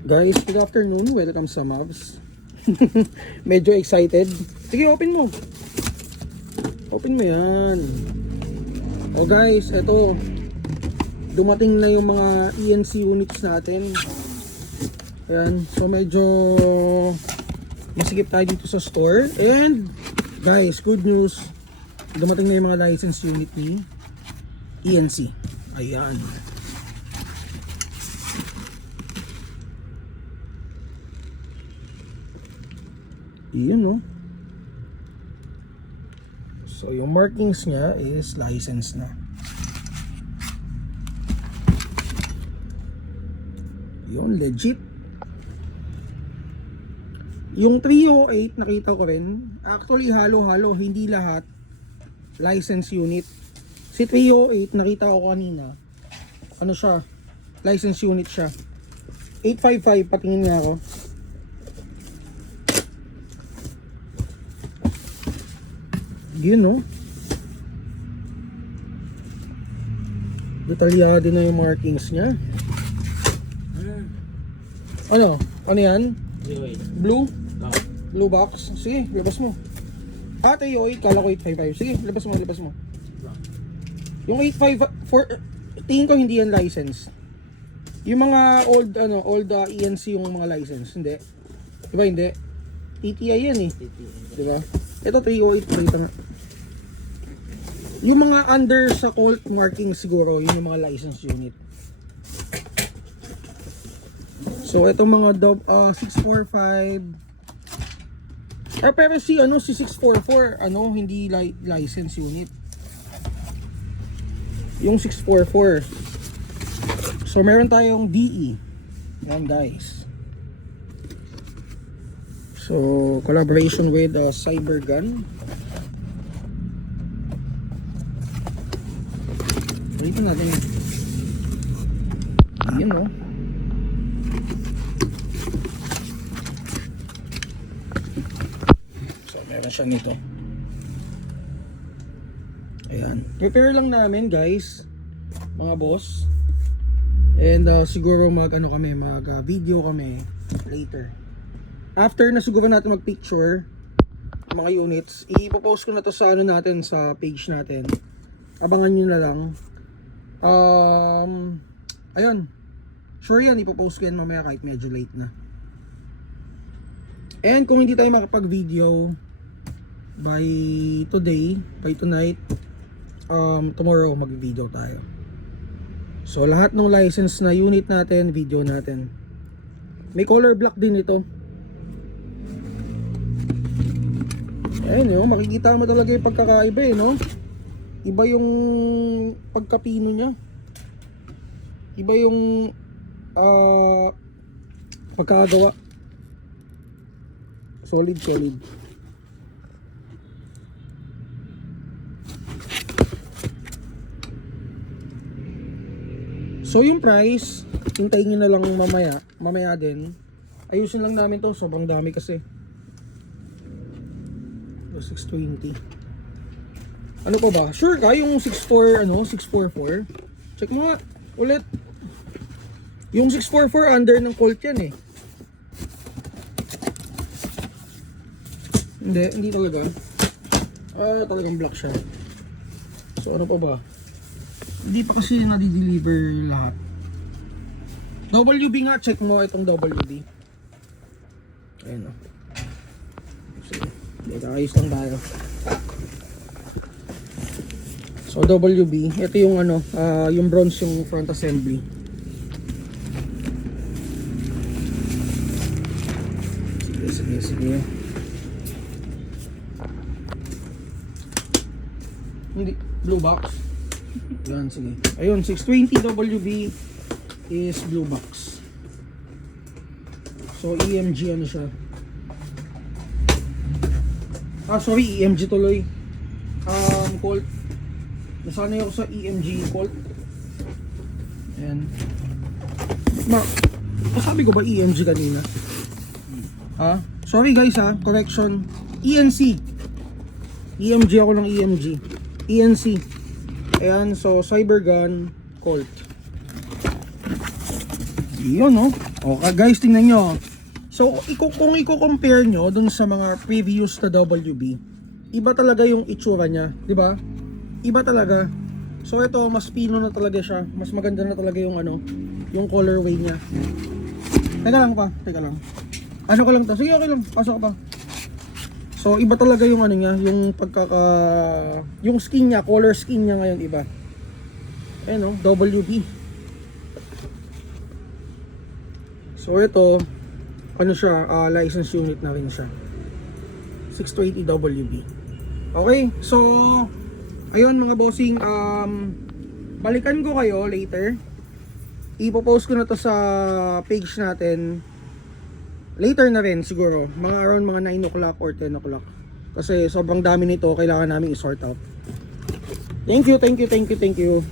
Guys, good afternoon. Welcome sa Mavs. Medyo excited. Sige, open mo. Open mo yan. Oh guys, eto. Dumating na yung mga ENC units natin. Ayan. So medyo masigip tayo dito sa store. And guys, good news. Dumating na yung mga license unit ni ENC. Ayan. Iyon, no? So yung markings niya is license na. Yun, legit. Yung 308 nakita ko rin. Actually halo-halo, hindi lahat license unit. Si 308 nakita ko kanina. Ano siya? License unit siya. 855, patingin nga ako. Yun, no? Detalyado na yung markings niya. Ano? Ano yan? Blue? Blue box? Sige, labas mo. Ate, yung 8, kala ko 855. Sige, labas mo, labas mo. Yung 854, tingin ko hindi yan license. Yung mga old ENC yung mga license, hindi. Diba hindi? TTI yan eh. Diba? Ito 308, balita nga. Yung mga under sa Colt marking siguro, yun yung mga license unit. So ito mga 645. Pero si 644 hindi license unit. Yung 644. So meron tayong DE. Yan guys. So collaboration with Cybergun. Dito natin. Ayan, no? So, meron siya nito. Ayan. Prepare lang namin, guys. Mga boss. And siguro mag-video kami later. After na siguro natin mag-picture mga units, ipopost ko na to sa natin sa page natin. Abangan nyo na lang. Ayun. Sure yan, ipopost ko yan mamaya kahit medyo late na. And kung hindi tayo makapag-video by today, by tonight, tomorrow mag-video tayo. So lahat ng license na unit natin, video natin. May color block din ito. Ayun, no? Makikita mo talaga yung pagkakaiba eh, no? Iba yung pagkapino niya. Iba yung pagkagawa. Solid. So yung price, hintayin nyo na lang mamaya din. Ayusin lang namin to, sobrang dami kasi. 620. Ano pa ba? Sure ka yung 644? Check mo nga ulit. Yung 644 under ng Colt yan eh. Hindi talaga. Talagang black siya. So ano pa ba? Hindi pa kasi nadi-deliver lahat. WB nga, check mo itong WB. Ayun o. Sige, ayos lang tayo. So WB, ito yung yung bronze yung front assembly. Sige. Hindi, blue box. Yan, sige. Ayun, 620 WB is blue box. So EMG ano siya? Sorry, EMG tuloy. Colt. Nasanay ako sa EMG Colt. Ayan. Sabi ko ba EMG kanina? Sorry guys correction. ENC. EMG ako ng EMG. ENC. Ayan, so Cybergun Colt. Yun, no? Okay, guys, tingnan nyo. So, kung i-compare nyo dun sa mga previous na WB, iba talaga yung itsura niya, di ba? Iba talaga. So, ito, mas pino na talaga siya. Mas maganda na talaga yung ano, yung colorway niya. Teka lang pa, teka lang. Pasok ko lang to. Sige, okay lang. Pasok ko pa. So, iba talaga yung ano niya, yung yung skin niya, color skin niya ngayon iba. Ayan, no? WB. So ito, ano siya, license unit na rin siya. 620 WB. Okay, so ayun mga bossing, balikan ko kayo later. Ipopost ko na to sa page natin. Later na rin siguro, mga around mga 9 o'clock or 10 o'clock. Kasi sobrang dami nito, kailangan namin i-sort out. Thank you, thank you, thank you, thank you.